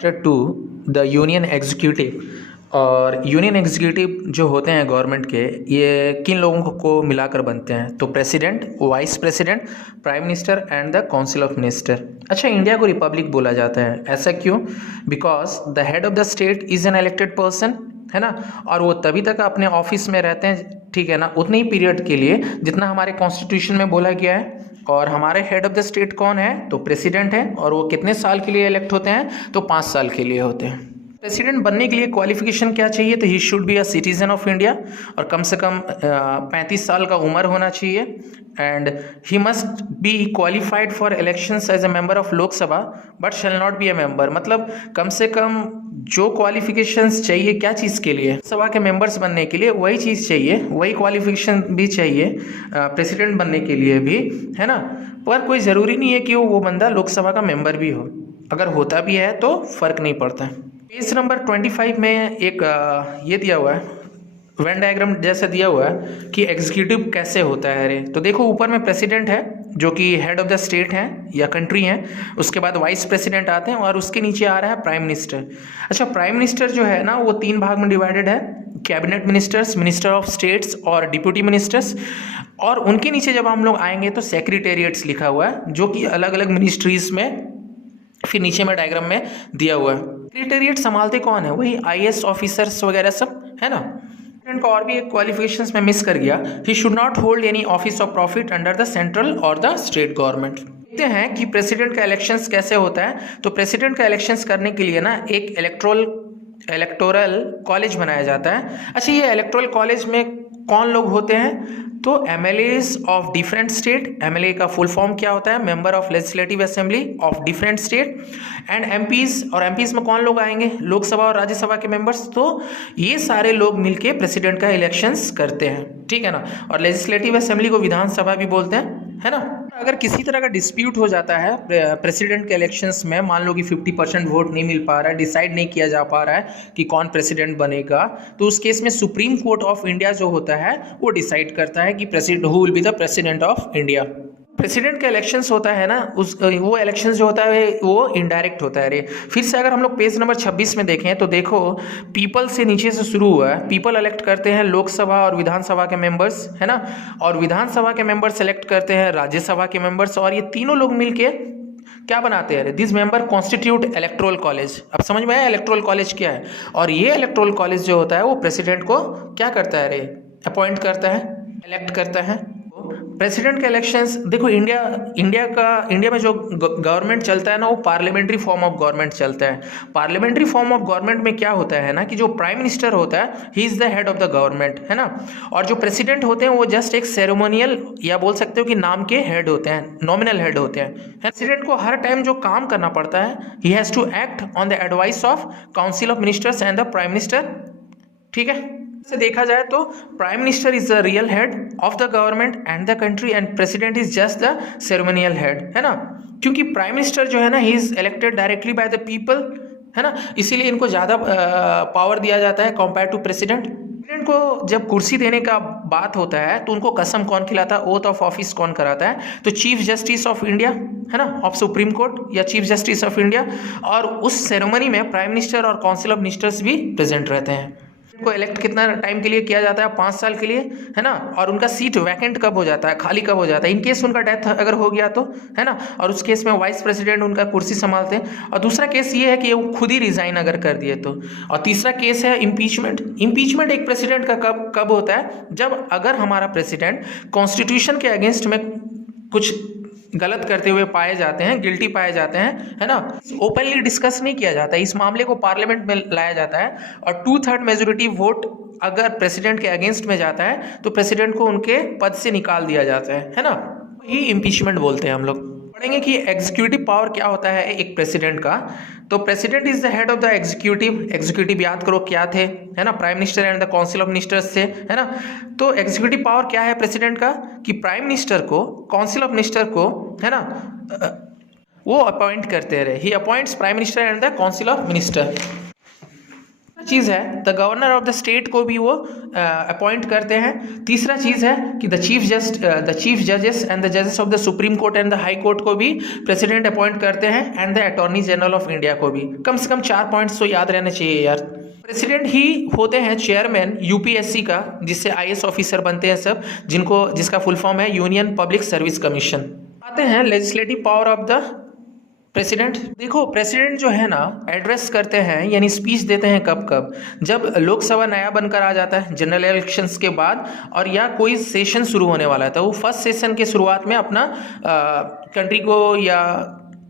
Chapter 2 the union executive. और union executive जो होते हैं गवर्नमेंट के, ये किन लोगों को मिलाकर बनते हैं? तो president, vice president, prime minister and the council of minister. अच्छा, इंडिया को रिपब्लिक बोला जाता है, ऐसा क्यों? Because the head of the state is an elected person, है ना, और वो तभी तक अपने ऑफिस में रहते हैं, ठीक है ना, उतने ही पीरियड के लिए जितना हमारे कॉन्स्टिट्यूशन में बोला गया है। और हमारे हेड ऑफ द स्टेट कौन है? तो प्रेसिडेंट है, और वो कितने साल के लिए इलेक्ट होते हैं? तो 5 साल के लिए होते हैं। प्रेसिडेंट बनने के लिए क्वालिफिकेशन क्या चाहिए? तो he should be a citizen of India, और कम से कम 35 साल का उम्र होना चाहिए, and he must be qualified for elections as a member of Lok Sabha but shall not be a member. मतलब कम से कम जो क्वालिफिकेशंस चाहिए, क्या चीज़ के लिए? सभा के मेंबर्स बनने के लिए वही चीज़ चाहिए, वही क्वालिफिकेशन भी चाहिए प्रेसिडेंट बनने के लिए भी, है ना। पर कोई ज़रूरी नहीं है कि वो बंदा लोकसभा का मेंबर भी हो, अगर होता भी है तो फ़र्क नहीं पड़ता। पेज नंबर 25 में एक ये दिया हुआ है, वेन डायग्राम जैसा दिया हुआ है कि एग्जीक्यूटिव कैसे होता है। अरे तो देखो, ऊपर में प्रेसिडेंट है जो कि हेड ऑफ द स्टेट है या कंट्री है, उसके बाद वाइस प्रेसिडेंट आते हैं, और उसके नीचे आ रहा है प्राइम मिनिस्टर। अच्छा, प्राइम मिनिस्टर जो है ना, वो 3 भाग में डिवाइडेड है, cabinet ministers, minister of states और डिप्यूटी मिनिस्टर्स। और उनके नीचे जब हम लोग आएंगे तो सेक्रेटेरिएट्स लिखा हुआ है, जो कि अलग अलग मिनिस्ट्रीज में फिर नीचे में डायग्राम में दिया हुआ है। सेक्रेटेरिएट संभालते कौन है? वही आईएएस ऑफिसर्स वगैरह सब, है ना। प्रेसिडेंट का और भी एक क्वालिफिकेशंस में मिस कर गया, he should not hold any office of profit under the central और द स्टेट गवर्नमेंट। देखते हैं कि प्रेसिडेंट का इलेक्शंस कैसे होता है। तो प्रेसिडेंट का इलेक्शंस करने के लिए ना एक इलेक्टोरल कॉलेज बनाया जाता है। अच्छा, ये इलेक्टोरल कॉलेज में कौन लोग होते हैं? तो MLAs of different state. MLA का फुल फॉर्म क्या होता है? Member of legislative assembly of different state. And MPs, और एमपीज में कौन लोग आएंगे? लोकसभा और राज्यसभा के मेंबर्स। तो ये सारे लोग मिलके प्रेसिडेंट का इलेक्शंस करते हैं, ठीक है ना। और लेजिस्लेटिव असेंबली को विधानसभा भी बोलते हैं, है ना। अगर किसी तरह का डिस्प्यूट हो जाता है प्रेसिडेंट के इलेक्शंस में, मान लो कि 50% वोट नहीं मिल पा रहा है, डिसाइड नहीं किया जा पा रहा है कि कौन प्रेसिडेंट बनेगा, तो उस केस में सुप्रीम कोर्ट ऑफ इंडिया जो होता है वो डिसाइड करता है कि president who will be the president of India. President का इलेक्शंस होता है ना, वो इलेक्शन जो होता है वो इनडायरेक्ट होता है। रे फिर से अगर हम लोग पेज नंबर 26 में देखें तो देखो, पीपल से नीचे से शुरू हुआ है। पीपल इलेक्ट करते हैं लोकसभा और विधानसभा के मेंबर्स, है ना, और विधानसभा के मेंबर्स सेलेक्ट करते हैं राज्यसभा के मेंबर्स, और ये तीनों लोग मिलके क्या बनाते हैं? This member constitute electoral college. अब समझ में आया इलेक्टोरल कॉलेज क्या है? और ये इलेक्टोरल कॉलेज जो होता है वो प्रेसिडेंट को क्या करता है? रे अपॉइंट करता है, इलेक्ट करता है। प्रेसिडेंट के इलेक्शंस देखो, इंडिया में जो गवर्नमेंट चलता है ना, वो पार्लियामेंट्री फॉर्म ऑफ गवर्नमेंट चलता है। पार्लियामेंट्री फॉर्म ऑफ गवर्नमेंट में क्या होता है ना, कि जो प्राइम मिनिस्टर होता है he is the head of the government, है ना, और जो प्रेसिडेंट होते हैं वो जस्ट एक सेरेमोनियल या बोल सकते हो कि नाम के हेड होते हैं, नॉमिनल हेड होते हैं। प्रेसिडेंट को हर टाइम जो काम करना पड़ता है, he has to act on the advice of council of ministers and the prime minister, ठीक है। से देखा जाए तो prime minister is the real head of the government and the country, and president is just the ceremonial head, है ना। क्योंकि prime minister जो है ना, he is elected directly by the people, है ना, इसीलिए इनको ज़्यादा पावर दिया जाता है कंपेयर टू प्रेसिडेंट। प्रेसिडेंट को जब कुर्सी देने का बात होता है तो उनको कसम कौन खिलाता है? ओथ ऑफ ऑफिस कौन कराता है? तो चीफ जस्टिस ऑफ इंडिया, है ना, ऑफ सुप्रीम कोर्ट या चीफ जस्टिस ऑफ इंडिया। और उस सेरेमनी में प्राइम मिनिस्टर और काउंसिल ऑफ मिनिस्टर्स भी प्रेजेंट रहते हैं। को इलेक्ट कितना टाइम के लिए किया जाता है? 5 साल के लिए, है ना। और उनका सीट वैकेंट कब हो जाता है, खाली कब हो जाता है? इन केस उनका डेथ अगर हो गया तो, है ना, और उस केस में वाइस प्रेसिडेंट उनका कुर्सी संभालते हैं। और दूसरा केस ये है कि वो खुद ही रिजाइन अगर कर दिए तो। और तीसरा केस है इम्पीचमेंट। इम्पीचमेंट एक प्रेसिडेंट का कब होता है? जब अगर हमारा प्रेसिडेंट कॉन्स्टिट्यूशन के अगेंस्ट में कुछ गलत करते हुए पाए जाते हैं, गिल्टी पाए जाते हैं, है ना। ओपनली डिस्कस नहीं किया जाता है, इस मामले को पार्लियामेंट में लाया जाता है, और 2/3 मेजोरिटी वोट अगर प्रेसिडेंट के अगेंस्ट में जाता है तो प्रेसिडेंट को उनके पद से निकाल दिया जाता है ना। ही इम्पीचमेंट बोलते हैं। हम लोग पढ़ेंगे कि एग्जीक्यूटिव पावर क्या होता है एक प्रेसिडेंट का। तो president is the head of the executive. Executive याद करो क्या थे, है ना, prime minister and the council of ministers थे, है ना। तो एग्जीक्यूटिव पावर क्या है प्रेसिडेंट का? कि प्राइम मिनिस्टर को, काउंसिल ऑफ मिनिस्टर को, है ना, वो अपॉइंट करते रहे। He appoints prime minister and the council of minister. चीज़ है the governor of the state को भी वो अपॉइंट करते हैं। तीसरा चीज़ है कि द चीफ जजेस एंड द जजेस of the Supreme court and the high court को भी प्रेसिडेंट अपॉइंट करते हैं, and the attorney general of India को भी। कम से कम 4 पॉइंट्स तो याद रहने चाहिए यार। प्रेसिडेंट ही होते हैं चेयरमैन यूपीएससी का, जिससे आईएएस ऑफिसर बनते हैं सब, जिसका फुल फॉर्म है यूनियन पब्लिक सर्विस कमीशन। आते हैं legislative power of the president. देखो प्रेसिडेंट जो है ना एड्रेस करते हैं यानी स्पीच देते हैं कब जब लोकसभा नया बनकर आ जाता है जनरल इलेक्शंस के बाद, और या कोई सेशन शुरू होने वाला है, तो वो फर्स्ट सेशन के शुरुआत में अपना कंट्री को या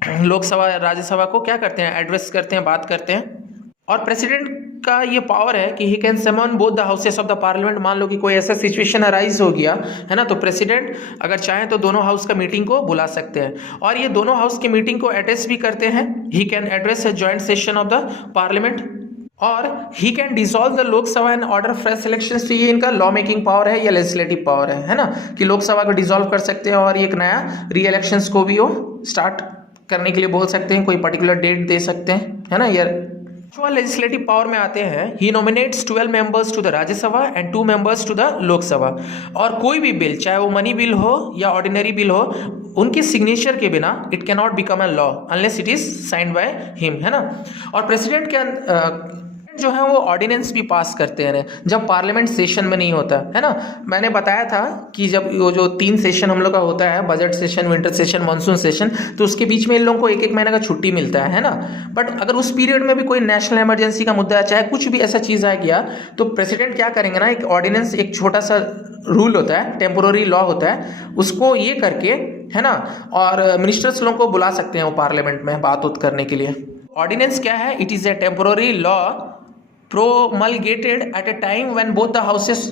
लोकसभा राज्यसभा को क्या करते हैं, एड्रेस करते हैं, बात करते हैं। और प्रेसिडेंट का ये पावर है कि he can summon both the houses of the parliament. मान लो कि कोई ऐसा सिचुएशन अराइज हो गया है ना, तो प्रेसिडेंट अगर चाहें तो दोनों हाउस का मीटिंग को बुला सकते हैं, और ये दोनों हाउस की मीटिंग को एड्रेस भी करते हैं। He can address a joint session of the parliament, और he can dissolve the Lok Sabha and order fresh elections. तो ये इनका लॉ मेकिंग पावर है या लेजिस्लेटिव पावर है ना, कि लोकसभा को डिसॉल्व कर सकते हैं और एक नया री इलेक्शंस को भी वो स्टार्ट करने के लिए बोल सकते हैं, कोई पर्टिकुलर डेट दे सकते हैं, है ना यार। लेजिस्लेटिव पावर में आते हैं, he nominates 12 members to the Rajya Sabha and 2 members to the Lok Sabha. और कोई भी बिल, चाहे वो मनी बिल हो या ऑर्डिनरी बिल हो, उनके सिग्नेचर के बिना it can not become a law unless it is signed by him, है ना। और प्रेसिडेंट के जो है वो ऑर्डिनेंस भी पास करते हैं जब पार्लियामेंट सेशन में नहीं होता, है ना। मैंने बताया था कि जब वो जो 3 सेशन हम लोग का होता है, budget session, winter session, monsoon session, तो उसके बीच में इन लोगों को 1-1 महीने का छुट्टी मिलता है ना। बट अगर उस पीरियड में भी कोई नेशनल इमरजेंसी का मुद्दा, चाहे कुछ भी ऐसा चीज़ आ गया, तो प्रेसिडेंट क्या करेंगे ना, एक ऑर्डिनेंस, एक छोटा सा रूल होता है, टेम्पोररी लॉ होता है, उसको ये करके, है ना, और मिनिस्टर्स लोगों को बुला सकते हैं वो पार्लियामेंट में बात करने के लिए। ऑर्डिनेंस क्या है? It is a temporary law promulgated at a time when both the houses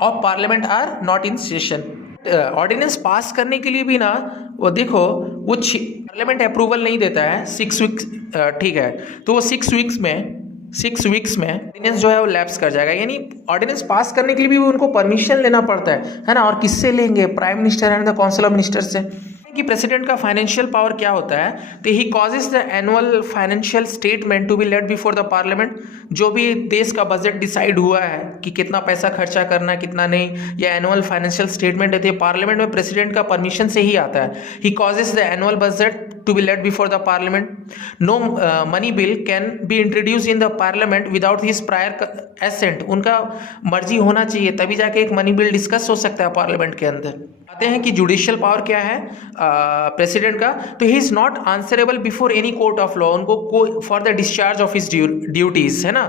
of parliament are not in session। Ordinance pass करने के लिए भी ना वो देखो वो पार्लियामेंट अप्रूवल नहीं देता है 6 वीक्स, ठीक है, तो वो 6 वीक्स में ऑर्डिनेंस जो है वो लैप्स कर जाएगा। यानी ऑर्डिनेंस पास करने के लिए भी उनको परमिशन लेना पड़ता है ना। और किससे लेंगे? Prime minister and the council of minister से। कि प्रेसिडेंट का फाइनेंशियल पावर क्या होता है, तो he causes the annual financial statement to be laid before the parliament. जो भी देश का बजट डिसाइड हुआ है कि कितना पैसा खर्चा करना, कितना नहीं, या एनुअल फाइनेंशियल स्टेटमेंट है, पार्लियामेंट में प्रेसिडेंट का परमिशन से ही आता है। He causes the annual budget to be laid before the parliament. No money bill can be introduce in the parliament without his prior assent. उनका मर्जी होना चाहिए तभी जाके एक मनी बिल डिस्कस हो सकता है पार्लियामेंट के अंदर। आते हैं कि जुडिशियल पावर क्या है प्रेसिडेंट का, तो he is not answerable before any court of law. उनको for the discharge of his duties, है ना,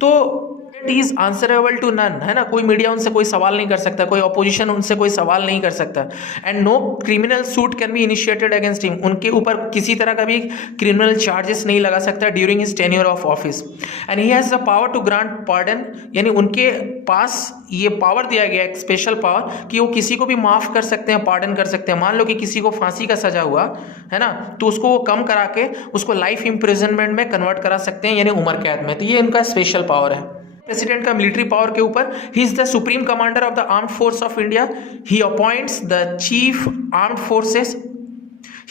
तो इज आंसरेबल टू नन, है ना। कोई मीडिया उनसे कोई सवाल नहीं कर सकता, कोई ऑपोजिशन उनसे कोई सवाल नहीं कर सकता। And no criminal suit can be initiated against him. उनके ऊपर किसी तरह का भी क्रिमिनल चार्जेस नहीं लगा सकता during his tenure of office. And he has the power to grant pardon, यानी उनके पास ये पावर दिया गया एक स्पेशल पावर कि वो किसी को भी माफ़ कर सकते हैं, पार्डन कर सकते हैं। मान लो कि किसी को फांसी का सजा हुआ है ना, तो उसको वो कम करा के उसको लाइफ इम्प्रिजनमेंट में कन्वर्ट करा सकते हैं, यानी उम्र कैद में। तो ये इनका स्पेशल पावर है। प्रेसिडेंट का मिलिट्री पावर के ऊपर, he is the supreme commander of the armed force of India. He appoints the chief armed forces,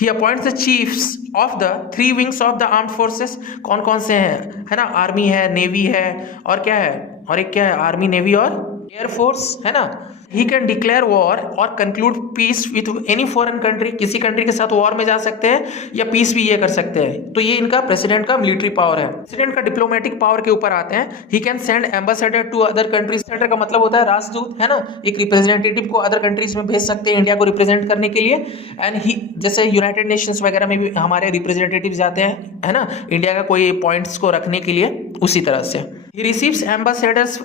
he appoints the chiefs of the 3 wings of the armed forces. कौन कौन से हैं, है ना, army है, navy है, और क्या है, और एक क्या है, आर्मी, नेवी और एयरफोर्स, है ना। ही कैन डिक्लेयर वॉर और conclude peace with any foreign country. किसी कंट्री के साथ वॉर में जा सकते हैं या पीस भी ये कर सकते हैं। तो ये इनका प्रेसिडेंट का मिलिट्री पावर है। प्रेसिडेंट का डिप्लोमेटिक पावर के ऊपर आते हैं। He can send ambassador to other countries. Ambassador का मतलब होता है राजदूत, है ना, एक रिप्रेजेंटेटिव को अदर कंट्रीज में भेज सकते हैं इंडिया को रिप्रेजेंट करने के लिए। एंड ही, जैसे यूनाइटेड नेशंस वगैरह में भी हमारे रिप्रेजेंटेटिव जाते हैं, है ना, इंडिया का कोई पॉइंट्स को रखने के लिए, उसी तरह से। He receives ambassadors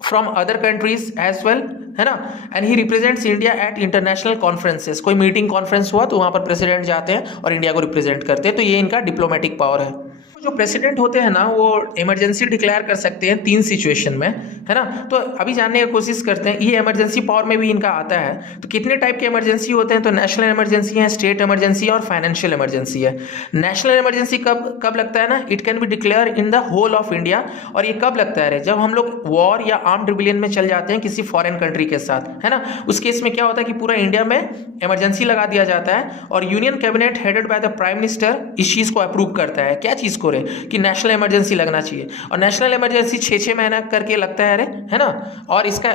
from other countries as well, है ना। And he represents India at international conferences. कोई मीटिंग कॉन्फ्रेंस हुआ तो वहाँ पर प्रेसिडेंट जाते हैं और इंडिया को रिप्रेजेंट करते हैं। तो ये इनका डिप्लोमेटिक पावर है। जो प्रेसिडेंट होते हैं ना, वो इमरजेंसी डिक्लेयर कर सकते हैं 3 सिचुएशन में, है ना। तो अभी जानने की कोशिश करते हैं, ये इमरजेंसी पावर में भी इनका आता है। तो कितने टाइप के इमरजेंसी होते हैं, तो नेशनल इमरजेंसी है, स्टेट इमरजेंसी और फाइनेंशियल इमरजेंसी है। नेशनल इमरजेंसी कब लगता है ना, it can be declare in the whole of India. और ये कब लगता है, जब हम लोग वॉर या आर्म्ड रिबेलियन में चल जाते हैं किसी फॉरेन कंट्री के साथ, है ना। उस केस में क्या होता है कि पूरा इंडिया में इमरजेंसी लगा दिया जाता है और union cabinet headed by the prime minister इस चीज़ को अप्रूव करता है। क्या चीज़ को, रहे कि नेशनल इमरजेंसी लगना चाहिए, और नेशनल इमरजेंसी 6-6 महीना करके लगता है, अरे है ना। और इसका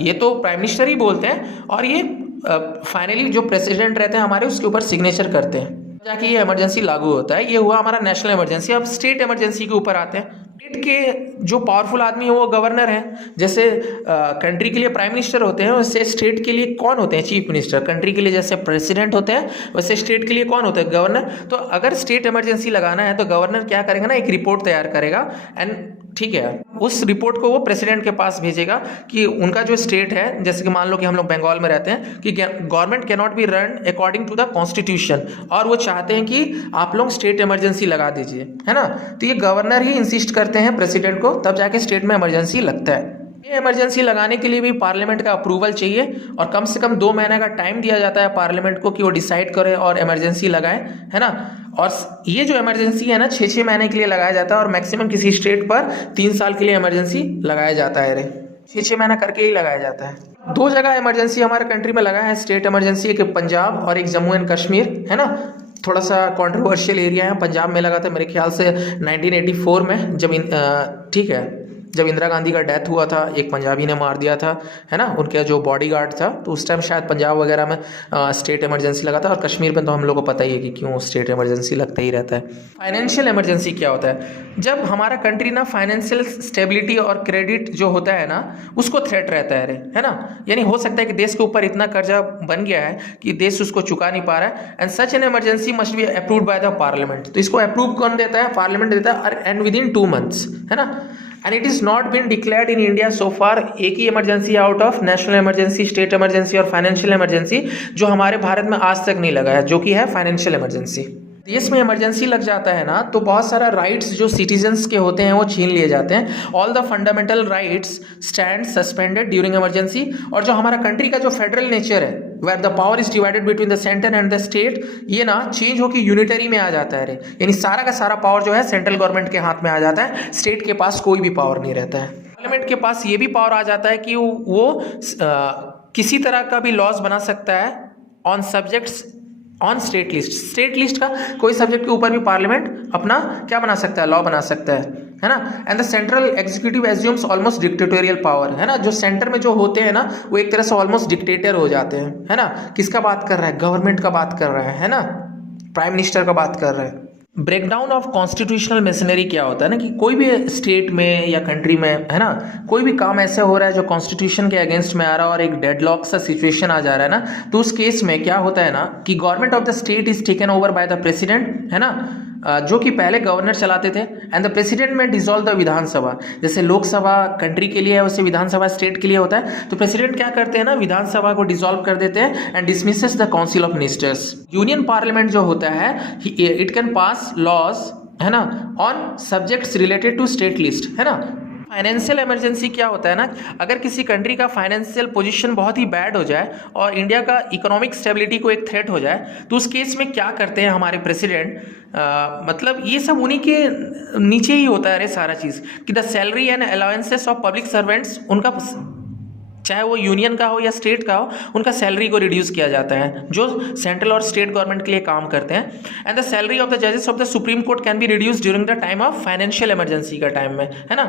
ये तो प्राइम मिनिस्टर ही बोलते हैं, और ये फाइनली जो प्रेसिडेंट रहते हैं हमारे उसके ऊपर सिग्नेचर करते हैं, जाके ये इमरजेंसी लागू होता है। ये हुआ हमारा नेशनल इमरजेंसी। अब स्टेट इमरजेंसी के ऊपर आते हैं। स्टेट के जो पावरफुल आदमी है वो गवर्नर है। जैसे कंट्री के लिए प्राइम मिनिस्टर होते हैं, वैसे स्टेट के लिए कौन होते हैं? Chief minister. कंट्री के लिए जैसे प्रेसिडेंट होते हैं, वैसे स्टेट के लिए कौन होता है? गवर्नर। तो अगर स्टेट इमरजेंसी लगाना है तो गवर्नर क्या करेगा ना, एक रिपोर्ट तैयार करेगा, एंड ठीक है, उस रिपोर्ट को वो प्रेसिडेंट के पास भेजेगा कि उनका जो स्टेट है, जैसे कि मान लो कि हम लोग बंगाल में रहते हैं, कि government can not be run according to the constitution, और वो चाहते हैं कि आप लोग स्टेट इमरजेंसी लगा दीजिए, है ना। तो ये गवर्नर ही इंसिस्ट करते हैं प्रेसिडेंट को, तब जाके स्टेट में इमरजेंसी लगता है। ये इमरजेंसी लगाने के लिए भी पार्लियामेंट का अप्रूवल चाहिए, और कम से कम 2 महीने का टाइम दिया जाता है पार्लियामेंट को कि वो डिसाइड करे और इमरजेंसी लगाए, है ना। और ये जो इमरजेंसी है ना 6-6 महीने के लिए लगाया जाता है, और मैक्सिमम किसी स्टेट पर 3 साल के लिए इमरजेंसी लगाया जाता है। 6-6 महीना करके ही लगाया जाता है। 2 जगह इमरजेंसी हमारे कंट्री में लगा है स्टेट इमरजेंसी, एक पंजाब और एक जम्मू एंड कश्मीर, है ना। थोड़ा सा कंट्रोवर्शियल एरिया है। पंजाब में लगा था मेरे ख्याल से 1984 में, जब ठीक है, जब इंदिरा गांधी का डेथ हुआ था, एक पंजाबी ने मार दिया था, है ना, उनका जो बॉडीगार्ड था। तो उस टाइम शायद पंजाब वगैरह में स्टेट इमरजेंसी लगा था, और कश्मीर में तो हम लोग को पता ही है कि क्यों स्टेट इमरजेंसी लगता ही रहता है। फाइनेंशियल इमरजेंसी क्या होता है? जब हमारा कंट्री ना फाइनेंशियल स्टेबिलिटी और क्रेडिट जो होता है ना, उसको थ्रेट रहता है ना। यानी हो सकता है कि देश के ऊपर इतना कर्जा बन गया है कि देश उसको चुका नहीं पा रहा है, and such an emergency must be approved by the parliament. तो इसको अप्रूव कौन देता है? पार्लियामेंट देता है, एंड विद इन 2 मंथ्स, है ना। And it is not been declared in India so far. एक ही emergency out of national emergency, state emergency और फाइनेंशियल इमरजेंसी जो हमारे भारत में आज तक नहीं लगा है, जो कि है फाइनेंशियल इमरजेंसी। देश में इमरजेंसी लग जाता है ना, तो बहुत सारा राइट्स जो सिटीजन्स के होते हैं वो छीन लिए जाते हैं। All the fundamental rights stand suspended during emergency. और जो हमारा कंट्री का जो फेडरल नेचर है, where the power is divided between the centre and the state, ये ना चेंज होकर यूनिटरी में आ जाता है। यानी सारा का सारा पावर जो है सेंट्रल गवर्नमेंट के हाथ में आ जाता है, स्टेट के पास कोई भी पावर नहीं रहता है। पार्लियामेंट के पास ये भी पावर आ जाता है कि वो किसी तरह का भी लॉज बना सकता है on subjects on state list. State list का कोई सब्जेक्ट के ऊपर भी पार्लियामेंट अपना क्या बना सकता है? लॉ बना सकता है ना। And the central executive assumes almost dictatorial power, है ना। जो सेंटर में जो होते हैं ना, वो एक तरह से ऑलमोस्ट डिक्टेटर हो जाते हैं, है ना। किसका बात कर रहा है? गवर्नमेंट का बात कर रहा है ना, प्राइम मिनिस्टर का बात कर रहा है। ब्रेकडाउन ऑफ कॉन्स्टिट्यूशनल मशीनरी क्या होता है ना, कि कोई भी स्टेट में या कंट्री में, है ना, कोई भी काम ऐसे हो रहा है जो कॉन्स्टिट्यूशन के अगेंस्ट में आ रहा है और एक डेडलॉक सा सिचुएशन आ जा रहा है ना, तो उस केस में क्या होता है ना कि government of the state is taken over by the president, है ना, जो कि पहले गवर्नर चलाते थे। एंड द प्रेसिडेंट में डिसॉल्व द विधानसभा। जैसे लोकसभा कंट्री के लिए है, वैसे विधानसभा स्टेट के लिए होता है। तो प्रेसिडेंट क्या करते हैं ना, विधानसभा को डिसॉल्व कर देते हैं and dismisses the council of ministers. Union parliament जो होता है, इट कैन पास लॉज, है ना, on subjects related to state list, है ना। फाइनेंशियल इमरजेंसी क्या होता है ना, अगर किसी कंट्री का फाइनेंशियल पोजीशन बहुत ही बैड हो जाए और इंडिया का इकोनॉमिक स्टेबिलिटी को एक थ्रेट हो जाए, तो उस केस में क्या करते हैं हमारे प्रेसिडेंट, मतलब ये सब उन्हीं के नीचे ही होता है सारा चीज़, कि the salary and allowances of public servants, उनका चाहे वो यूनियन का हो या स्टेट का हो, उनका सैलरी को रिड्यूस किया जाता है जो सेंट्रल और स्टेट गवर्नमेंट के लिए काम करते हैं। And the salary of the जजेस of the Supreme Court can be reduce during the time of financial emergency का टाइम में, है ना।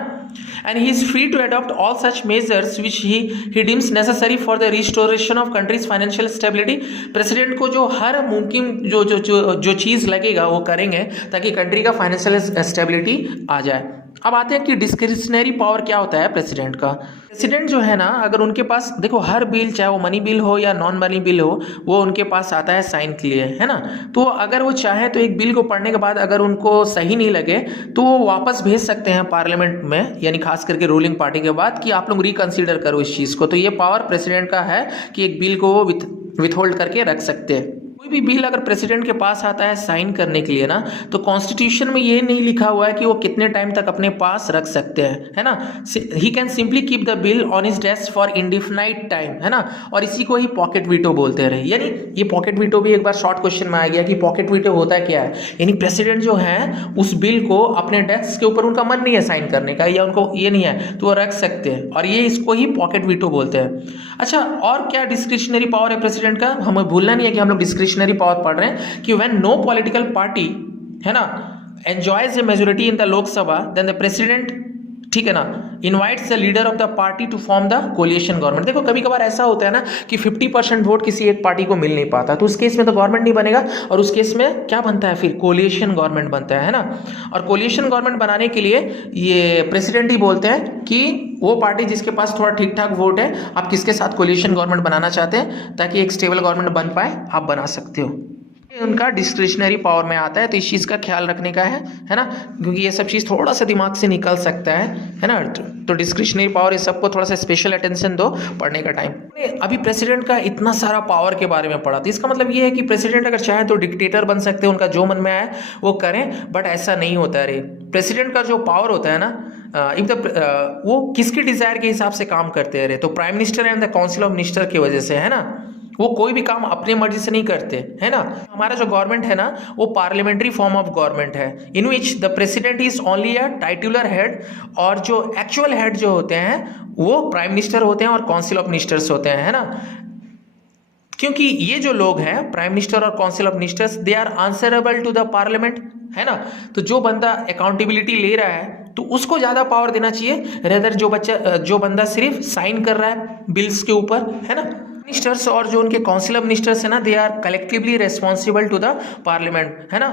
And he is free to adopt all such measures which he deems necessary for the restoration of country's financial stability. President को जो हर मुमकिन जो चीज़ लगेगा वो करेंगे ताकि कंट्री का फाइनेंशियल स्टेबिलिटी आ जाए। अब आते हैं कि डिस्क्रिशनरी पावर क्या होता है प्रेसिडेंट का। प्रेसिडेंट जो है ना, अगर उनके पास देखो हर बिल, चाहे वो मनी बिल हो या नॉन मनी बिल हो, वो उनके पास आता है साइन के लिए, है ना। तो अगर वो चाहे तो एक बिल को पढ़ने के बाद अगर उनको सही नहीं लगे तो वो वापस भेज सकते हैं पार्लियामेंट में, यानी खास करके रूलिंग पार्टी के बाद, कि आप लोग रिकंसीडर करो इस चीज़ को। तो ये पावर प्रेसिडेंट का है कि एक बिल को वो विथहोल्ड करके रख सकते हैं। कोई भी बिल अगर प्रेसिडेंट के पास आता है साइन करने के लिए ना, तो कॉन्स्टिट्यूशन में ये नहीं लिखा हुआ है कि वो कितने टाइम तक अपने पास रख सकते हैं, है ना। He can simply keep the bill on his desk for indefinite time, है ना। और इसी को ही पॉकेट वीटो बोलते रहे। यानी ये पॉकेट वीटो भी एक बार शॉर्ट क्वेश्चन में आ गया कि पॉकेट वीटो होता क्या है। यानी प्रेसिडेंट जो है उस बिल को अपने डेस्क के ऊपर, उनका मन नहीं है साइन करने का या उनको ये नहीं है, तो वो रख सकते हैं, और ये इसको ही पॉकेट वीटो बोलते हैं। अच्छा, और क्या डिस्क्रिशनरी पावर है प्रेसिडेंट का? हमें भूलना नहीं है कि हम लोग डिस्क्रिशनरी पावर पढ़ रहे हैं कि व्हेन नो पॉलिटिकल पार्टी, है ना, enjoys a majority in the Lok Sabha, then the president, ठीक है ना, invites the leader of the party to form the coalition government. देखो कभी कभार ऐसा होता है ना कि 50% वोट किसी एक पार्टी को मिल नहीं पाता, तो उस केस में तो गवर्नमेंट नहीं बनेगा, और उस केस में क्या बनता है फिर, कोलिएशन गवर्नमेंट बनता है ना। और कोलिएशन गवर्नमेंट बनाने के लिए ये प्रेसिडेंट ही बोलते हैं कि वो पार्टी जिसके पास थोड़ा ठीक ठाक वोट है, आप किसके साथ कोलिएशन गवर्नमेंट बनाना चाहते हैं ताकि एक स्टेबल गवर्नमेंट बन पाए, आप बना सकते हो। उनका डिस्क्रिशनरी पावर में आता है, तो इस चीज़ का ख्याल रखने का है ना, क्योंकि ये सब चीज़ थोड़ा सा दिमाग से निकल सकता है ना। तो डिस्क्रिशनरी पावर, इस सबको थोड़ा सा स्पेशल अटेंशन दो पढ़ने का टाइम। अभी प्रेसिडेंट का इतना सारा पावर के बारे में पढ़ा, तो इसका मतलब ये है कि प्रेसिडेंट अगर चाहे तो डिक्टेटर बन सकते हैं, उनका जो मन में आए वो करें, बट ऐसा नहीं होता है रे। प्रेसिडेंट का जो पावर होता है ना, वो किसके डिजायर के हिसाब से काम करते हैं रे, तो prime minister and the council of minister की वजह से, है ना। वो कोई भी काम अपनी मर्जी से नहीं करते, है ना। हमारा जो गवर्नमेंट है ना, वो पार्लियामेंट्री फॉर्म ऑफ गवर्नमेंट है, in which the president is only a titular head, और जो एक्चुअल हेड जो होते हैं वो प्राइम मिनिस्टर होते हैं और काउंसिल ऑफ मिनिस्टर्स होते हैं, है ना। क्योंकि ये जो लोग हैं प्राइम मिनिस्टर और council of ministers, they are answerable to the parliament, है ना। तो जो बंदा अकाउंटेबिलिटी ले रहा है तो उसको ज्यादा पावर देना चाहिए, रेदर जो बंदा सिर्फ साइन कर रहा है बिल्स के ऊपर, है ना। मिनिस्टर्स और जो उनके काउंसिल ऑफ मिनिस्टर्स है ना, they are collectively responsible to the parliament, है ना।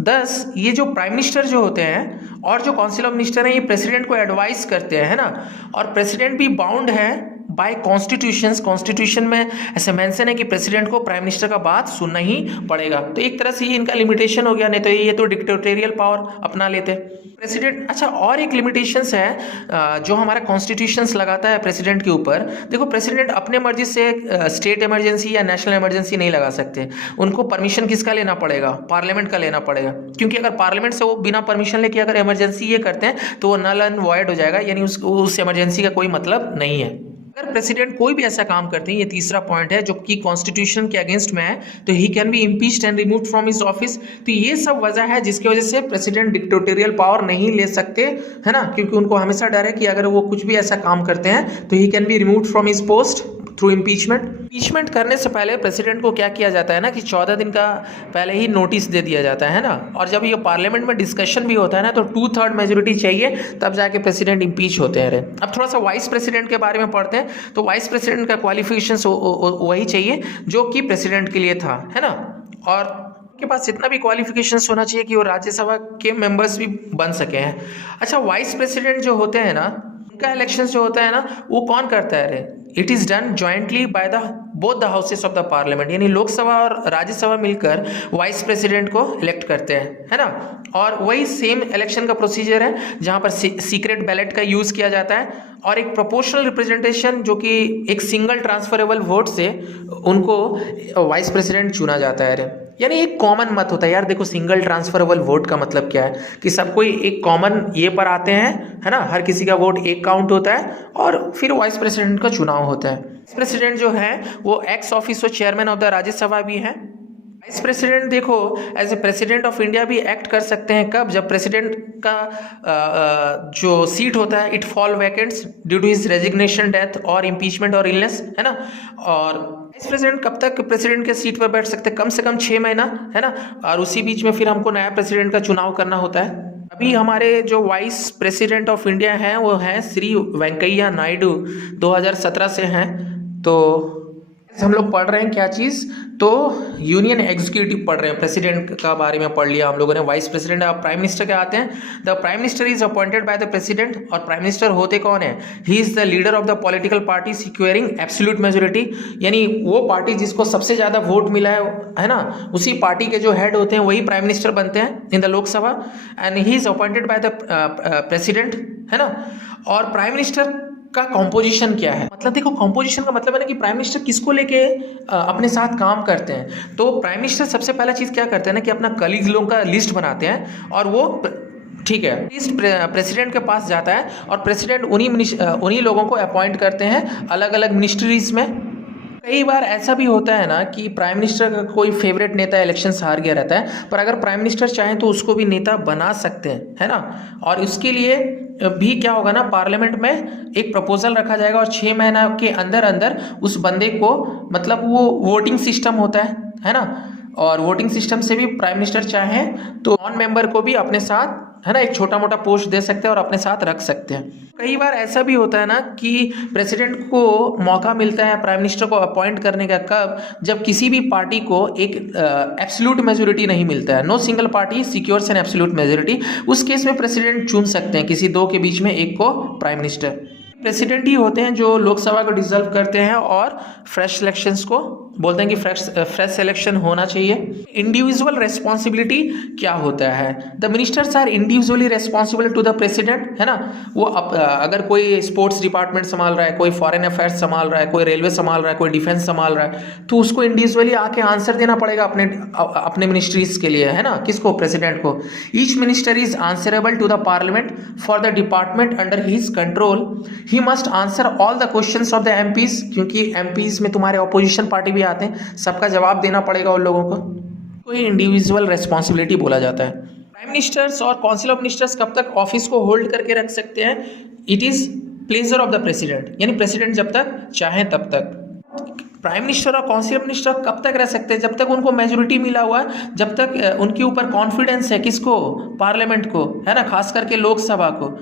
दस ये जो प्राइम मिनिस्टर जो होते हैं और जो काउंसिल ऑफ मिनिस्टर हैं, ये प्रेसिडेंट को एडवाइस करते हैं, है ना। और प्रेसिडेंट भी बाउंड है बाय कॉन्स्टिट्यूशन में ऐसे मेंशन है कि प्रेसिडेंट को प्राइम मिनिस्टर का बात सुनना ही पड़ेगा। तो एक तरह से ये इनका लिमिटेशन हो गया, नहीं तो ये तो डिक्टेटोरियल पावर अपना लेते प्रेसिडेंट। अच्छा, और एक लिमिटेशंस है जो हमारा कॉन्स्टिट्यूशंस लगाता है प्रेसिडेंट के ऊपर। देखो प्रेसिडेंट अपने मर्जी से स्टेट इमरजेंसी या नेशनल इमरजेंसी नहीं लगा सकते, उनको परमिशन किसका लेना पड़ेगा, पार्लियामेंट का लेना पड़ेगा। क्योंकि अगर पार्लियामेंट से वो बिना परमिशन लेके अगर इमरजेंसी ये करते हैं तो वो नल एंड वॉइड हो जाएगा, यानी उस इमरजेंसी का कोई मतलब नहीं है। अगर प्रेसिडेंट कोई भी ऐसा काम करते हैं, ये तीसरा पॉइंट है जो कि कॉन्स्टिट्यूशन के अगेंस्ट में है, तो he can be impeached and removed from his office. तो ये सब वजह है जिसकी वजह से प्रेसिडेंट डिक्टेटोरियल पावर नहीं ले सकते, है ना। क्योंकि उनको हमेशा डर है कि अगर वो कुछ भी ऐसा काम करते हैं तो he can be removed from his post through impeachment करने से पहले प्रेसिडेंट को क्या किया जाता है ना कि 14 दिन का पहले ही नोटिस दे दिया जाता है ना। और जब ये पार्लियामेंट में डिस्कशन भी होता है ना, तो 2/3 मेजोरिटी चाहिए, तब जाके प्रेसिडेंट इम्पीच होते हैं। अब थोड़ा सा वाइस प्रेसिडेंट के बारे में पढ़ते हैं। तो वाइस प्रेसिडेंट का क्वालिफिकेशन वही चाहिए जो कि प्रेसिडेंट के लिए था, है ना। और के पास इतना भी क्वालिफिकेशन होना चाहिए कि वो राज्यसभा के मेंबर्स भी बन सके हैं। अच्छा, वाइस प्रेसिडेंट जो होते हैं ना, उनका इलेक्शन जो होता है ना, वो कौन करता है रे, it is done jointly by the both the houses of the parliament, यानी लोकसभा और राज्यसभा मिलकर वाइस प्रेसिडेंट को इलेक्ट करते हैं, है ना। और वही सेम इलेक्शन का प्रोसीजर है जहां पर सीक्रेट बैलेट का यूज किया जाता है, और एक प्रोपोर्शनल रिप्रेजेंटेशन जो कि एक सिंगल ट्रांसफरेबल वोट से उनको वाइस प्रेसिडेंट चुना जाता है रे। यानी एक कॉमन मत होता है यार। देखो सिंगल ट्रांसफरेबल वोट का मतलब क्या है कि सब कोई एक कॉमन ये पर आते हैं, है ना, हर किसी का वोट एक काउंट होता है और फिर वाइस प्रेसिडेंट का चुनाव होता है। वाइस प्रेसिडेंट जो है वो ex officio chairman of the Rajya Sabha भी है। वाइस प्रेसिडेंट देखो as a president of India भी एक्ट कर सकते हैं, कब, जब प्रेसिडेंट का जो सीट होता है it fall vacants due to his resignation, death और इम्पीचमेंट और इलनेस, है ना। और वाइस प्रेसिडेंट कब तक प्रेसिडेंट के सीट पर बैठ सकते हैं, कम से कम 6 महीना, है ना। और उसी बीच में फिर हमको नया प्रेसिडेंट का चुनाव करना होता है। अभी हमारे जो वाइस प्रेसिडेंट ऑफ इंडिया हैं वो हैं श्री वेंकैया नायडू, 2017 से हैं। तो हम लोग पढ़ रहे हैं क्या चीज़, तो यूनियन एग्जीक्यूटिव पढ़ रहे हैं। प्रेसिडेंट का बारे में पढ़ लिया हम लोगों ने। वाइस प्रेसिडेंट अब प्राइम मिनिस्टर के आते हैं। The prime minister is appointed by the president, और प्राइम मिनिस्टर होते कौन है, he is the leader of the political party securing absolute majority, यानी वो पार्टी जिसको सबसे ज़्यादा वोट मिला है ना, उसी पार्टी के जो हेड होते हैं वही प्राइम मिनिस्टर बनते हैं in the Lok Sabha, and he is appointed by the president, है ना। और प्राइम मिनिस्टर का कॉम्पोजिशन क्या है, मतलब देखो कॉम्पोजिशन का मतलब है ना कि प्राइम मिनिस्टर किसको लेके अपने साथ काम करते हैं। तो प्राइम मिनिस्टर सबसे पहला चीज़ क्या करते हैं ना कि अपना कलीग्स लोगों का लिस्ट बनाते हैं, और वो ठीक है लिस्ट प्रेसिडेंट के पास जाता है, और प्रेसिडेंट उन्हीं लोगों को अपॉइंट करते हैं अलग अलग मिनिस्ट्रीज में। कई बार ऐसा भी होता है ना कि प्राइम मिनिस्टर का कोई फेवरेट नेता इलेक्शन हार गया रहता है, पर अगर प्राइम मिनिस्टर चाहें तो उसको भी नेता बना सकते हैं, है ना। और उसके लिए भी क्या होगा ना, पार्लियामेंट में एक प्रपोजल रखा जाएगा, और 6 महीना के अंदर अंदर उस बंदे को, मतलब वो वोटिंग सिस्टम होता है ना, और वोटिंग सिस्टम से भी प्राइम मिनिस्टर चाहे तो नॉन मेंबर को भी अपने साथ, है ना, एक छोटा मोटा पोस्ट दे सकते हैं और अपने साथ रख सकते हैं। कई बार ऐसा भी होता है ना कि प्रेसिडेंट को मौका मिलता है प्राइम मिनिस्टर को अपॉइंट करने का, कब, जब किसी भी पार्टी को एक एब्सोल्यूट मेजोरिटी नहीं मिलता है, no single party secures an absolute majority, उस केस में प्रेसिडेंट चुन सकते हैं किसी दो के बीच में एक को प्राइम मिनिस्टर। प्रेसिडेंट ही होते हैं जो लोकसभा को डिसॉल्व करते हैं और फ्रेश इलेक्शंस को बोलते हैं कि फ्रेश इलेक्शन होना चाहिए। इंडिविजुअल रेस्पॉन्सिबिलिटी क्या होता है? The ministers are individually responsible to the president, है ना। वो अगर कोई स्पोर्ट्स डिपार्टमेंट संभाल रहा है, कोई फॉरेन अफेयर्स संभाल रहा है, कोई रेलवे संभाल रहा है, कोई डिफेंस संभाल रहा है, तो उसको इंडिविजुअली आके आंसर देना पड़ेगा अपने मिनिस्ट्रीज के लिए, है ना। किसको? प्रेसिडेंट को। Each minister is answerable to the parliament for the department under his control. He must answer all the questions of the MPs, क्योंकि एमपीज में तुम्हारे ऑपोजिशन पार्टी भी आते हैं, सबका जवाब देना पड़ेगा उन लोगों को इंडिविजुअल रेस्पॉन्सिबिलिटी बोला जाता है। प्राइम मिनिस्टर्स और काउंसिल ऑफ मिनिस्टर्स कब तक ऑफिस को होल्ड करके रख सकते हैं? It is pleasure of the president, यानी प्रेसिडेंट जब तक चाहे तब तक। प्राइम मिनिस्टर और काउंसिल ऑफ मिनिस्टर कब तक रह सकते हैं? जब तक उनको मेजोरिटी मिला हुआ है, जब तक उनके ऊपर कॉन्फिडेंस है, किसको? पार्लियामेंट को, है ना, खास करके लोकसभा को।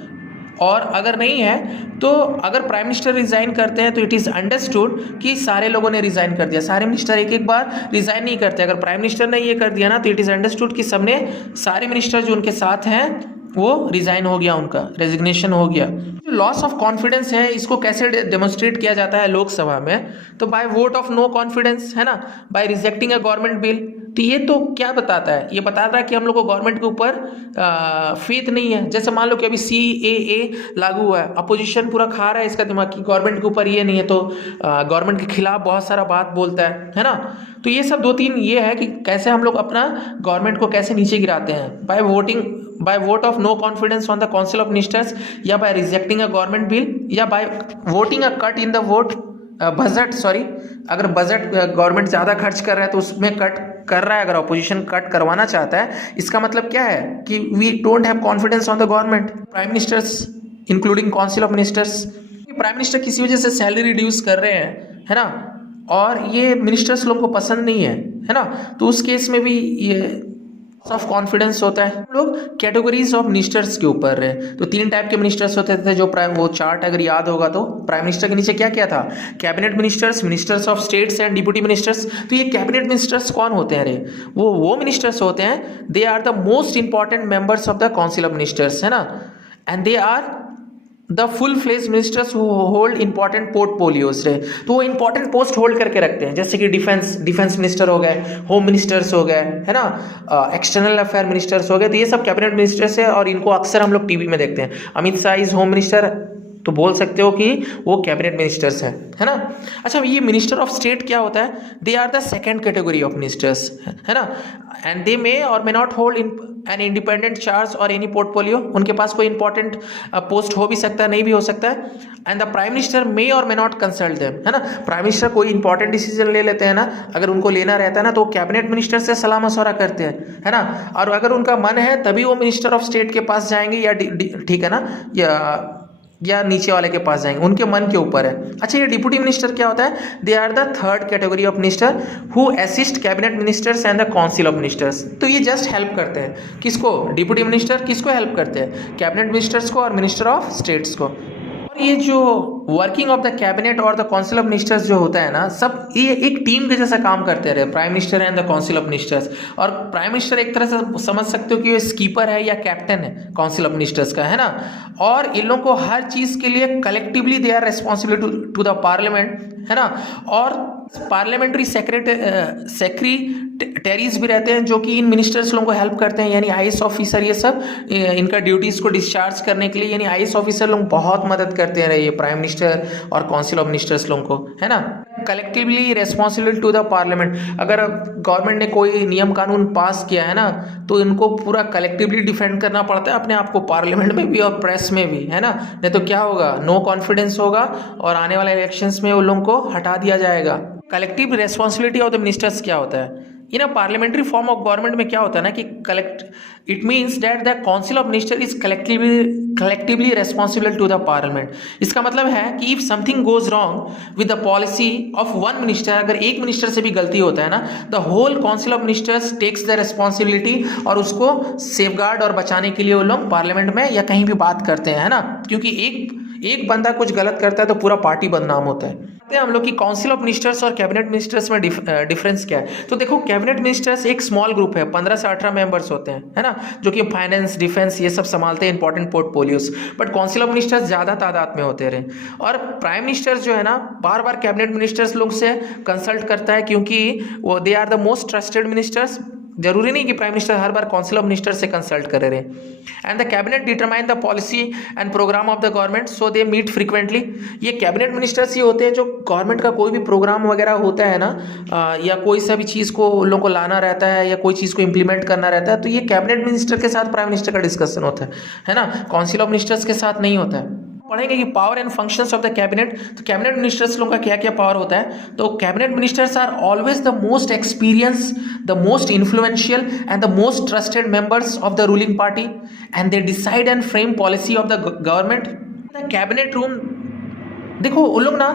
और अगर नहीं है तो अगर प्राइम मिनिस्टर रिजाइन करते हैं तो इट इज़ अंडरस्टूड कि सारे लोगों ने रिजाइन कर दिया। सारे मिनिस्टर एक एक बार रिजाइन नहीं करते। अगर प्राइम मिनिस्टर ने ये कर दिया ना तो इट इज़ अंडरस्टूड कि सबने, सारे मिनिस्टर जो उनके साथ हैं वो रिजाइन हो गया, उनका रेजिग्नेशन हो गया। जो लॉस ऑफ कॉन्फिडेंस है इसको कैसे डेमोन्स्ट्रेट किया जाता है लोकसभा में? तो by vote of no confidence, है ना, by rejecting a government bill. तो ये तो क्या बताता है? ये बताता है कि हम लोग को गवर्नमेंट के ऊपर फेथ नहीं है। जैसे मान लो कि अभी CAA लागू हुआ है, अपोजिशन पूरा खा रहा है इसका दिमाग कि गवर्नमेंट के ऊपर ये नहीं है, तो गवर्नमेंट के खिलाफ बहुत सारा बात बोलता है ना। तो ये सब 2-3 ये है कि कैसे हम लोग अपना गवर्नमेंट को कैसे नीचे गिराते हैं, by vote of no confidence on the council of ministers, या by rejecting a government bill, या by voting a cut in the budget. अगर बजट गवर्नमेंट ज़्यादा खर्च कर रहा है तो उसमें कट कर रहा है, अगर अपोजिशन कट करवाना चाहता है, इसका मतलब क्या है कि we don't have confidence on the government. Prime ministers including council of ministers, prime minister किसी वजह से सैलरी रिड्यूस कर रहे हैं, है ना, और ये मिनिस्टर्स लोग को पसंद नहीं है ना, तो उस केस में भी ये ऑफ कॉन्फिडेंस होता है। हम लोग कैटेगरीज ऑफ मिनिस्टर्स के ऊपर है, तो 3 टाइप के मिनिस्टर्स होते थे जो वो चार्ट अगर याद होगा तो प्राइम मिनिस्टर के नीचे क्या क्या था? Cabinet ministers, ministers of states and deputy ministers. तो ये कैबिनेट मिनिस्टर्स कौन होते हैं? रे वो मिनिस्टर्स होते हैं, they are the most important members of the council of ministers, है ना, and they are the full fledge ministers who hold important portfolios रहे। तो वो इंपॉर्टेंट पोस्ट होल्ड करके रखते हैं, जैसे कि डिफेंस मिनिस्टर हो गए, होम मिनिस्टर्स हो गए, है ना, एक्सटर्नल अफेयर मिनिस्टर्स हो गए। तो ये सब कैबिनेट मिनिस्टर्स है और इनको अक्सर हम लोग टीवी में देखते हैं। Amit Shah is home minister, तो बोल सकते हो कि वो कैबिनेट मिनिस्टर्स है ना। अच्छा, ये मिनिस्टर ऑफ स्टेट क्या होता है? They are the second category of ministers, है ना, and they may or may not hold an independent charge or any portfolio. उनके पास कोई इंपॉर्टेंट पोस्ट हो भी सकता है, नहीं भी हो सकता है। And the prime minister may or may not consult them, है ना। प्राइम मिनिस्टर कोई इंपॉर्टेंट डिसीजन ले लेते हैं ना, अगर उनको लेना रहता है ना तो कैबिनेट मिनिस्टर से सलाह मशवरा करते हैं, है ना, और अगर उनका मन है तभी वो मिनिस्टर ऑफ स्टेट के पास जाएंगे, या ठीक है ना, या नीचे वाले के पास जाएंगे, उनके मन के ऊपर है। अच्छा, ये डिप्यूटी मिनिस्टर क्या होता है? They are the third category of minister who assist cabinet ministers and the council of ministers. तो ये जस्ट हेल्प करते हैं किसको? डिप्यूटी मिनिस्टर किसको हेल्प करते हैं? कैबिनेट मिनिस्टर्स को और मिनिस्टर ऑफ स्टेट्स को। और ये जो वर्किंग ऑफ द कैबिनेट और द काउंसिल ऑफ मिनिस्टर्स जो होता है ना, सब ये एक टीम के जैसा काम करते रहे, prime minister and the council of ministers. और प्राइम मिनिस्टर एक तरह से समझ सकते हो कि ये स्कीपर है या कैप्टन है काउंसिल ऑफ मिनिस्टर्स का, है ना। और इन लोगों को हर चीज़ के लिए collectively they are responsible to the parliament, है ना। और पार्लियामेंट्री सेक्रेटरीज भी रहते हैं जो कि इन मिनिस्टर्स लोगों को हेल्प करते हैं, यानी IAS ऑफिसर, ये सब इनका ड्यूटीज़ को डिस्चार्ज करने के लिए, यानी IAS ऑफिसर लोग बहुत मदद करते हैं ये प्राइम मिनिस्टर और काउंसिल ऑफ मिनिस्टर्स लोगों को, है ना। Collectively responsible to the parliament. अगर गवर्नमेंट ने कोई नियम कानून पास किया है ना तो इनको पूरा कलेक्टिवली डिफेंड करना पड़ता है अपने आप को, पार्लियामेंट में भी और प्रेस में भी, है ना। नहीं तो क्या होगा? नो कॉन्फिडेंस होगा और आने वाले इलेक्शंस में उन लोगों को हटा दिया जाएगा। Collective responsibility of the ministers क्या होता है? In a parliamentary form of government में क्या होता है ना कि collect it means that the council of minister is collectively responsible to the parliament. इसका मतलब है कि if something goes wrong with the policy of one minister, अगर एक मिनिस्टर से भी गलती होता है ना, the whole council of ministers takes the responsibility, और उसको सेफगार्ड और बचाने के लिए वो लोग पार्लियामेंट में या कहीं भी बात करते हैं, है ना, क्योंकि एक बंदा कुछ गलत करता है तो पूरा पार्टी बदनाम होता है। हम लोग की काउंसिल ऑफ मिनिस्टर्स और कैबिनेट मिनिस्टर्स में डिफरेंस क्या है। तो देखो, कैबिनेट मिनिस्टर्स एक स्मॉल ग्रुप है, 15 से 18 मेंबर्स होते हैं, है ना, जो कि फाइनेंस, डिफेंस ये सब संभालते हैं, important portfolios. But council of ministers ज़्यादा तादाद में होते रहे। और प्राइम मिनिस्टर जो है ना, बार बार कैबिनेट मिनिस्टर्स लोग से कंसल्ट करता है, क्योंकि वो they are the most trusted ministers. जरूरी नहीं कि प्राइम मिनिस्टर हर बार काउंसिल ऑफ मिनिस्टर से कंसल्ट करे रहे। And the cabinet determine the policy and programme of the government, so they meet frequently. ये कैबिनेट मिनिस्टर्स ही होते हैं जो गवर्नमेंट का कोई भी प्रोग्राम वगैरह होता है ना, या कोई सा भी चीज़ को उन लोगों को लाना रहता है या कोई चीज़ को इंप्लीमेंट करना रहता है, तो ये कैबिनेट मिनिस्टर के साथ प्राइम मिनिस्टर का डिस्कशन होता है ना, काउंसिल ऑफ मिनिस्टर्स के साथ नहीं होता है। पढ़ेंगे कि power and functions of the cabinet. तो कैबिनेट मिनिस्टर्स लोगों का क्या क्या पावर होता है। तो cabinet ministers are always the most experience, the most influential and the most trusted members of the ruling party, and they decide and frame policy of the government. The cabinet room, देखो उन लोग ना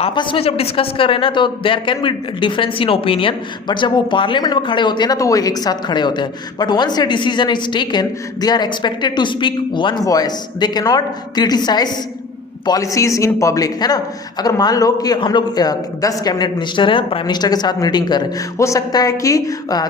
आपस में जब discuss कर रहे हैं ना, तो there can be difference in opinion, but जब वो पार्लियामेंट में खड़े होते हैं ना, तो वो एक साथ खड़े होते हैं। But once a decision is taken, they are expected to speak one voice, they can not criticise policies in public, है ना। अगर मान लो कि हम लोग 10 कैबिनेट मिनिस्टर हैं, प्राइम मिनिस्टर के साथ मीटिंग कर रहे हैं, हो सकता है कि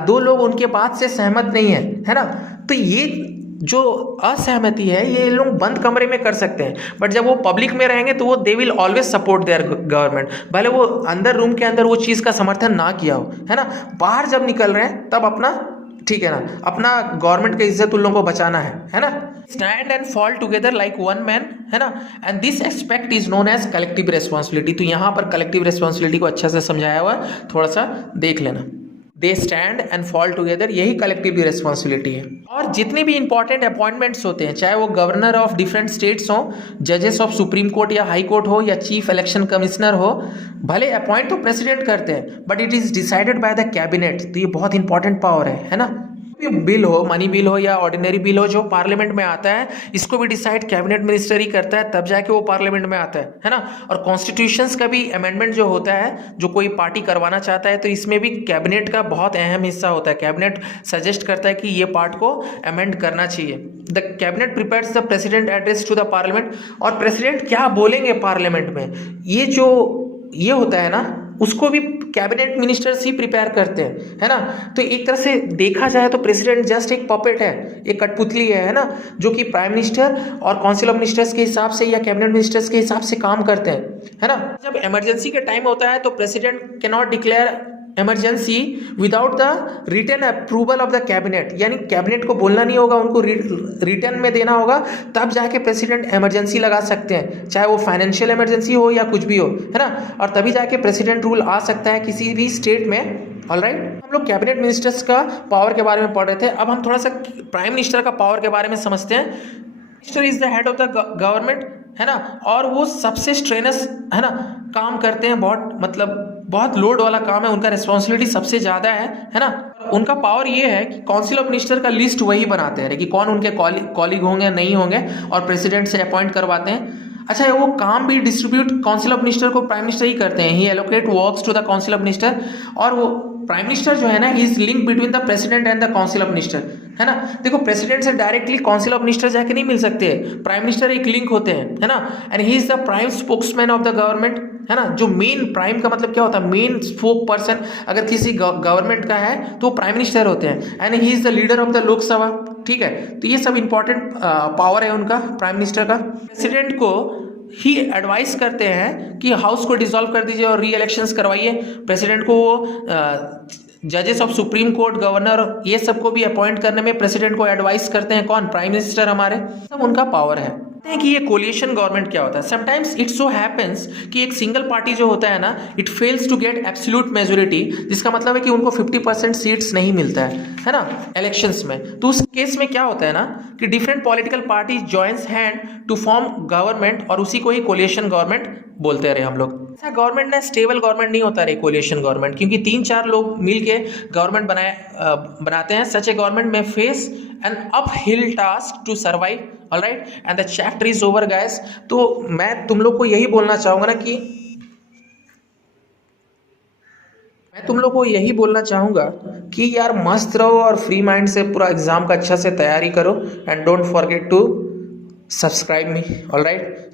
2 लोग उनके बात से सहमत नहीं है ना, तो ये जो असहमति है ये लोग बंद कमरे में कर सकते हैं। बट जब वो पब्लिक में रहेंगे तो वो they will always support there government, भले वो अंदर रूम के अंदर वो चीज़ का समर्थन ना किया हो, है ना। बाहर जब निकल रहे हैं तब अपना, ठीक है ना, अपना गवर्नमेंट की इज्जत उन लोगों को बचाना है ना। Stand and fall together like one man, है ना, and this aspect is known as collective responsibility. तो यहाँ पर कलेक्टिव रेस्पॉन्सिबिलिटी को अच्छा से समझाया हुआ है, थोड़ा सा देख लेना। They stand and fall together, यही कलेक्टिव रिस्पॉन्सिबिलिटी है। और जितने भी इंपॉर्टेंट अपॉइंटमेंट्स होते हैं, चाहे वो गवर्नर ऑफ डिफरेंट स्टेट्स हो, जजेस ऑफ सुप्रीम कोर्ट या हाई कोर्ट हो, या चीफ इलेक्शन कमिश्नर हो, भले अपॉइंट तो प्रेसिडेंट करते हैं, but it is decided by the cabinet. तो ये बहुत इंपॉर्टेंट पावर है ना। बिल हो, मनी बिल हो या ऑर्डिनरी बिल हो, जो पार्लियामेंट में आता है, इसको भी डिसाइड कैबिनेट मिनिस्टर ही करता है, तब जाके वो पार्लियामेंट में आता है ना। और कॉन्स्टिट्यूशंस का भी अमेंडमेंट जो होता है, जो कोई पार्टी करवाना चाहता है, तो इसमें भी कैबिनेट का बहुत अहम हिस्सा होता है। कैबिनेट सजेस्ट करता है कि ये पार्ट को अमेंड करना चाहिए। The cabinet prepares the president address to the parliament, और प्रेसिडेंट क्या बोलेंगे पार्लियामेंट में, ये होता है ना, उसको भी कैबिनेट मिनिस्टर्स ही प्रिपेयर करते हैं, है ना। तो एक तरह से देखा जाए तो प्रेसिडेंट जस्ट एक पपेट है, एक कठपुतली है ना, जो कि प्राइम मिनिस्टर और काउंसिल ऑफ मिनिस्टर्स के हिसाब से या कैबिनेट मिनिस्टर्स के हिसाब से काम करते हैं, है ना। जब इमरजेंसी के टाइम होता है तो president can not declare emergency without the written approval of the cabinet, यानी कैबिनेट को बोलना नहीं होगा, उनको रिटन में देना होगा, तब जाके प्रेसिडेंट इमरजेंसी लगा सकते हैं, चाहे वो फाइनेंशियल इमरजेंसी हो या कुछ भी हो, है ना। और तभी जाके प्रेसिडेंट रूल आ सकता है किसी भी स्टेट में। ऑलराइट, हम लोग कैबिनेट मिनिस्टर्स का पावर के बारे में पढ़ रहे थे, अब हम थोड़ा सा प्राइम मिनिस्टर का पावर के बारे में समझते हैं। Minister is the head of the government, है ना, और वो सबसे स्ट्रेनस, है ना, काम करते हैं, बहुत लोड वाला काम है, उनका रिस्पॉन्सिबिलिटी सबसे ज़्यादा है ना। उनका पावर ये है कि काउंसिल ऑफ मिनिस्टर का लिस्ट वही बनाते हैं कि कौन उनके कॉलीग होंगे नहीं होंगे, और प्रेसिडेंट से अपॉइंट करवाते हैं। अच्छा, वो काम भी डिस्ट्रीब्यूट काउंसिल ऑफ मिनिस्टर को प्राइम मिनिस्टर ही करते हैं, he allocate works to the council of minister. और वो प्राइम मिनिस्टर जो है ना, he is link between the president and the council of minister, है ना। देखो, प्रेसिडेंट से डायरेक्टली काउंसिल ऑफ मिनिस्टर जाके नहीं मिल सकते, प्राइम मिनिस्टर एक लिंक होते हैं, है ना। And he is the prime spokesman of the government, है ना। जो मेन, प्राइम का मतलब क्या होता है, मेन स्पोक पर्सन अगर किसी गवर्नमेंट का है तो प्राइम मिनिस्टर होते हैं। And he is the leader of the Lok Sabha, ठीक है। तो ये सब इंपॉर्टेंट पावर है उनका, प्राइम मिनिस्टर का। प्रेसिडेंट को ही एडवाइस करते हैं कि हाउस को डिसॉल्व कर दीजिए और री इलेक्शंस करवाइए। प्रेसिडेंट को वो जजेस ऑफ सुप्रीम कोर्ट, गवर्नर, ये सबको भी अपॉइंट करने में प्रेसिडेंट को एडवाइस करते हैं, कौन, प्राइम मिनिस्टर हमारे, सब उनका पावर है। हैं कि ये कोलिशन गवर्नमेंट क्या होता है। समटाइम्स इट सो हैपेंस कि एक सिंगल पार्टी जो होता है ना, it fails to get absolute majority, जिसका मतलब है कि उनको 50% सीट्स नहीं मिलता है ना, इलेक्शंस में। तो उस केस में क्या होता है ना कि different political party joins hand to form government, और उसी को ही कोलिशन गवर्नमेंट बोलते रहे हम लोग। ऐसा गवर्नमेंट ना स्टेबल गवर्नमेंट नहीं होता रे कोलिशन गवर्नमेंट, क्योंकि 3-4 लोग मिलके गवर्नमेंट बनाते हैं। सच ए गवर्नमेंट में face an uphill task to survive, alright, and the chapter is over guys. तो मैं तुम लोग को यही बोलना चाहूंगा ना कि यार मस्त रहो और फ्री माइंड से पूरा एग्जाम का अच्छा से तैयारी करो, and don't forget to subscribe me, alright.